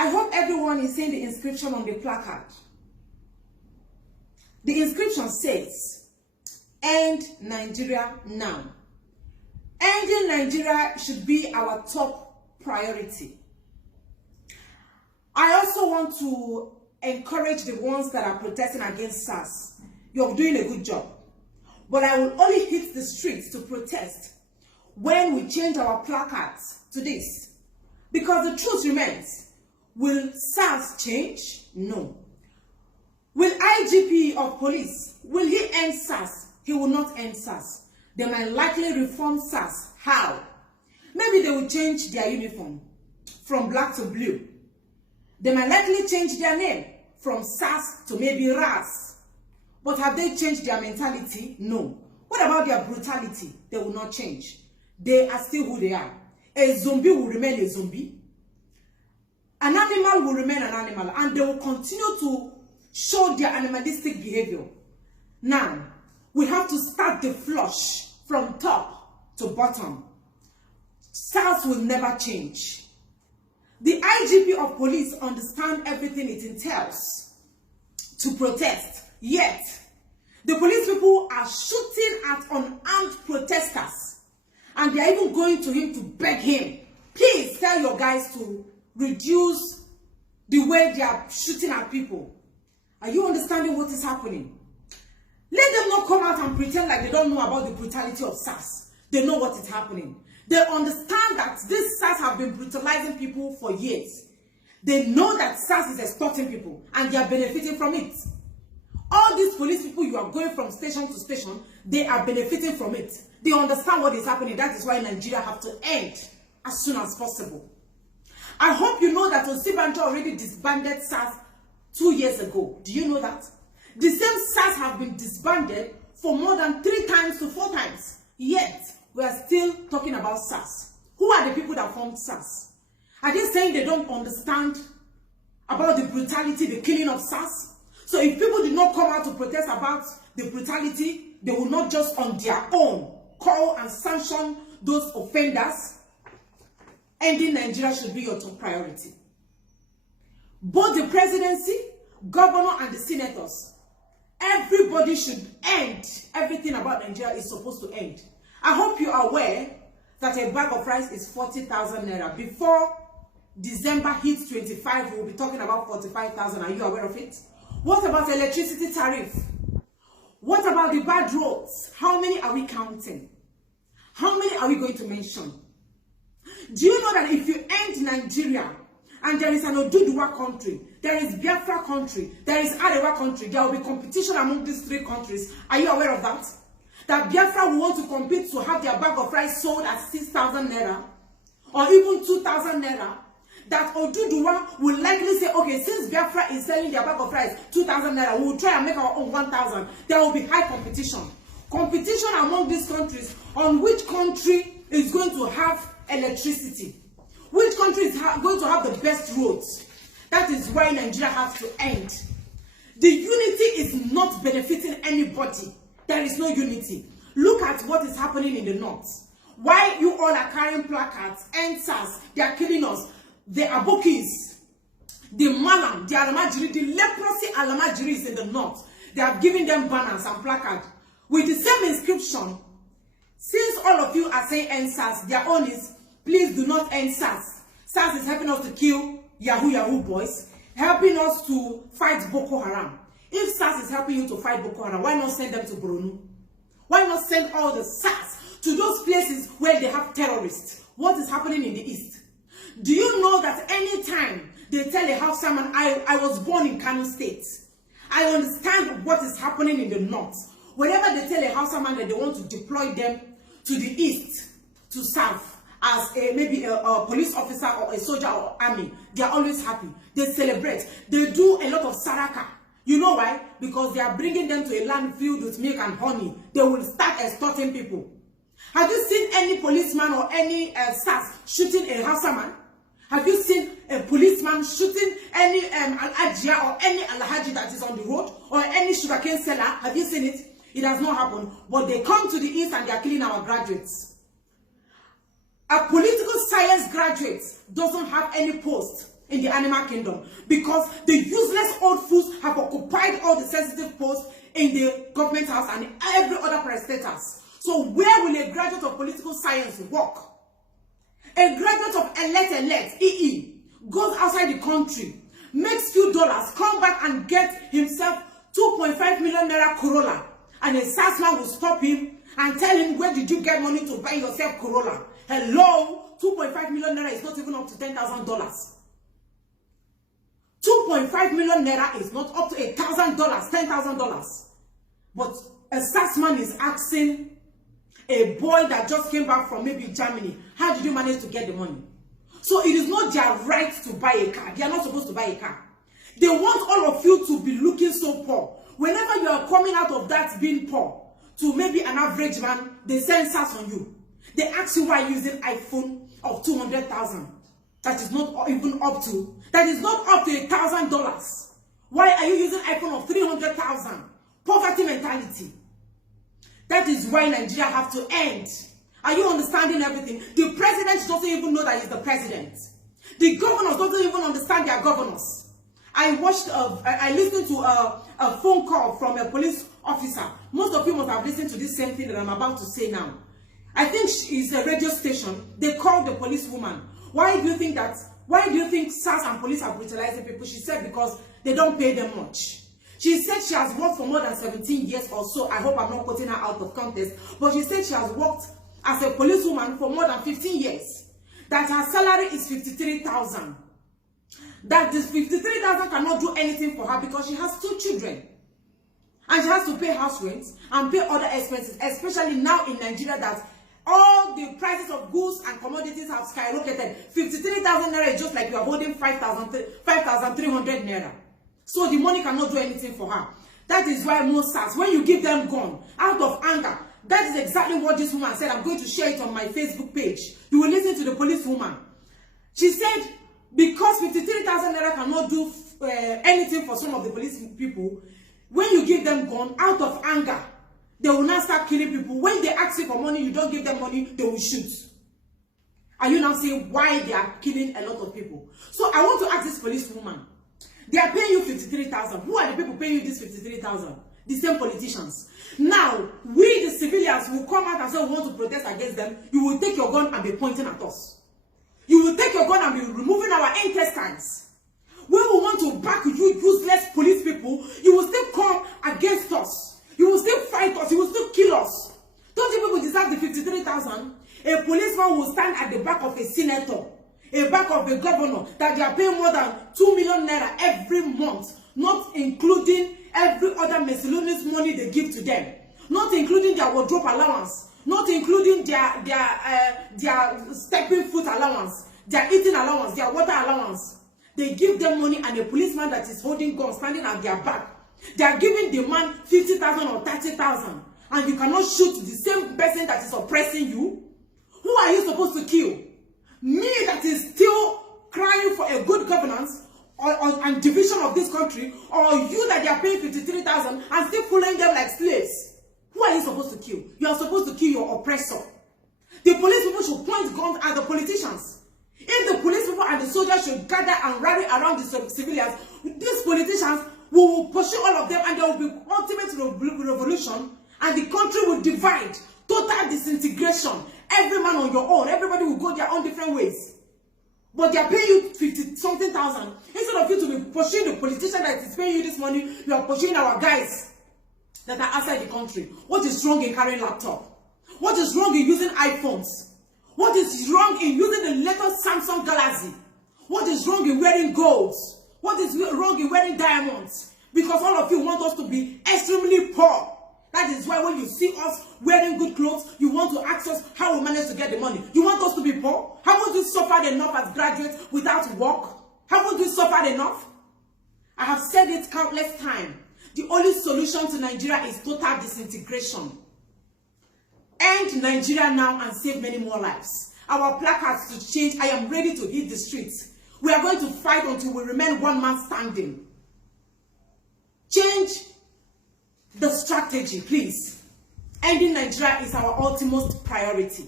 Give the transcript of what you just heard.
I hope everyone is seeing the inscription on the placard. The inscription says, "End Nigeria now." Ending Nigeria should be our top priority. I also want to encourage the ones that are protesting against SARS. You're doing a good job. But I will only hit the streets to protest when we change our placards to this. Because the truth remains, will SARS change? No. Will IGP of police, will he end SARS? He will not end SARS. They might likely reform SARS. How? Maybe they will change their uniform from black to blue. They might likely change their name from SARS to maybe RAS. But have they changed their mentality? No. What about their brutality? They will not change. They are still who they are. A zombie will remain a zombie. An animal will remain an animal. And they will continue to show their animalistic behavior. Now, we have to start the flush from top to bottom. SARS will never change. The IGP of police understands everything it entails to protest. Yet, the police people are shooting at unarmed protesters. And they are even going to him to beg him, please tell your guys to reduce the way they are shooting at people. Are you understanding what is happening? Let them not come out and pretend like they don't know about the brutality of SARS. They know what is happening. They understand that this SARS have been brutalizing people for years. They know that SARS is extorting people and they are benefiting from it. All these police people you are going from station to station, they are benefiting from it. They understand what is happening. That is why Nigeria have to end as soon as possible. I hope you know that Osibanjo already disbanded SARS 2 years ago. Do you know that? The same SARS have been disbanded for more than 3 times to 4 times. Yet, we are still talking about SARS. Who are the people that formed SARS? Are they saying they don't understand about the brutality, the killing of SARS? So if people did not come out to protest about the brutality, they will not just on their own call and sanction those offenders. Ending Nigeria should be your top priority. Both the presidency, governor, and the senators, everybody should end everything about Nigeria is supposed to end. I hope you are aware that a bag of rice is 40,000 naira. Before December hits 25, we'll be talking about 45,000. Are you aware of it? What about electricity tariff? What about the bad roads? How many are we counting? How many are we going to mention? Do you know that if you end Nigeria and there is an Oduduwa country, there is Biafra country, there is Arewa country, there will be competition among these 3 countries? Are you aware of that? That Biafra will want to compete to have their bag of rice sold at 6,000 naira or even 2,000 naira. That Oduduwa will likely say, okay, since Biafra is selling their bag of rice 2,000 naira, we will try and make our own 1,000. There will be high competition. Competition among these countries on which country is going to have electricity. Which country is going to have the best roads? That is why Nigeria has to end. The unity is not benefiting anybody. There is no unity. Look at what is happening in the north. Why you all are carrying placards, end SARS, they are killing us. The Abokis, the Malam, the Alamajiri, the leprosy Alamajiris in the north, they have given them banners and placards with the same inscription. Since all of you are saying end SARS, their own is, please do not end SARS. SARS is helping us to kill Yahoo boys, helping us to fight Boko Haram. If SARS is helping you to fight Boko Haram, why not send them to Borno? Why not send all the SARS to those places where they have terrorists? What is happening in the east? Do you know that anytime they tell a Hausa man, I was born in Kano State, I understand what is happening in the north. Whenever they tell a Hausa man that they want to deploy them to the east to serve as maybe a police officer or a soldier or army, they are always happy. They celebrate. They do a lot of saraka. You know why? Because they are bringing them to a land filled with milk and honey. They will start extorting people. Have you seen any policeman or any SARS shooting a Hausa man? Have you seen a policeman shooting any Al-Ajia or any Al-Haji that is on the road? Or any sugarcane seller? Have you seen it? It has not happened. But they come to the east and they are killing our graduates. A political science graduate doesn't have any post in the animal kingdom, because the useless old fools have occupied all the sensitive posts in the government house and every other parastatals. So where will a graduate of political science work? A graduate of elect EE goes outside the country, makes few dollars, come back and get himself 2.5 million naira Corolla, and a SARS man will stop him and tell him, where did you get money to buy yourself Corolla? Hello, 2.5 million naira is not even up to $10,000. 2.5 million naira is not up to $1,000, $10,000. But a SARS man is asking a boy that just came back from maybe Germany, how did you manage to get the money? So it is not their right to buy a car. They are not supposed to buy a car. They want all of you to be looking so poor. Whenever you are coming out of that being poor to maybe an average man, they send SARS on you. They ask you why using iPhone of 200,000. That is not even up to. That is not up to $1,000. Why are you using iPhone of 300,000? Poverty mentality. That is why Nigeria have to end. Are you understanding everything? The president doesn't even know that he's the president. The governors don't even understand their governors. I listened to a phone call from a police officer. Most of you must have listened to this same thing that I'm about to say now. I think it's a radio station. They called the policewoman. Why do you think SARS and police are brutalizing people? She said because they don't pay them much. She said she has worked for more than 17 years or so. I hope I'm not quoting her out of context. But she said she has worked as a policewoman for more than 15 years. That her salary is 53,000. That this 53,000 cannot do anything for her because she has 2 children. And she has to pay house rent and pay other expenses, especially now in Nigeria that all the prices of goods and commodities have skyrocketed. 53,000 naira is just like you are holding 5,300 naira. So the money cannot do anything for her. That is why most SARS, when you give them gun out of anger, that is exactly what this woman said. I'm going to share it on my Facebook page. You will listen to the policewoman. She said, because 53,000 naira cannot do anything for some of the police people, when you give them gun out of anger, they will now start killing people. When they ask you for money, you don't give them money, they will shoot. Are you now saying why they are killing a lot of people? So I want to ask this policewoman. They are paying you 53,000. Who are the people paying you this 53,000? The same politicians. Now, we the civilians will come out and say we want to protest against them. You will take your gun and be pointing at us. You will take your gun and be removing our intestines. When we want to back you useless police people, you will still come against us. You will still fight us. You will still kill us. Don't you people deserve the 53,000? A policeman will stand at the back of a senator, a back of a governor, that they are paying more than 2 million naira every month, not including every other miscellaneous money they give to them, not including their wardrobe allowance, not including their stepping foot allowance, their eating allowance, their water allowance. They give them money, and a policeman that is holding gun standing at their back, they are giving the man 50,000 or 30,000, and you cannot shoot the same person that is oppressing you. Who are you supposed to kill? Me that is still crying for a good governance and division of this country, or you that they are paying 53,000 and still following them like slaves? Who are you supposed to kill? You are supposed to kill your oppressor. The police people should point guns at the politicians. If the police people and the soldiers should gather and rally around the civilians, these politicians will pursue all of them, and there will be ultimate revolution, and the country will divide, total disintegration. Every man on your own, everybody will go their own different ways. But they are paying you 50-something thousand. Instead of you to be pursuing the politician that is paying you this money, you are pursuing our guys that are outside the country. What is wrong in carrying laptop? What is wrong in using iPhones? What is wrong in using the latest Samsung Galaxy? What is wrong in wearing golds? What is wrong in wearing diamonds? Because all of you want us to be extremely poor. That is why when you see us wearing good clothes, you want to ask us how we manage to get the money. You want us to be poor? Haven't we suffered enough as graduates without work? Haven't we suffered enough? I have said it countless times. The only solution to Nigeria is total disintegration. End Nigeria now and save many more lives. Our placards to change. I am ready to hit the streets. We are going to fight until we remain one man standing. Change the strategy, please. Ending Nigeria is our ultimate priority.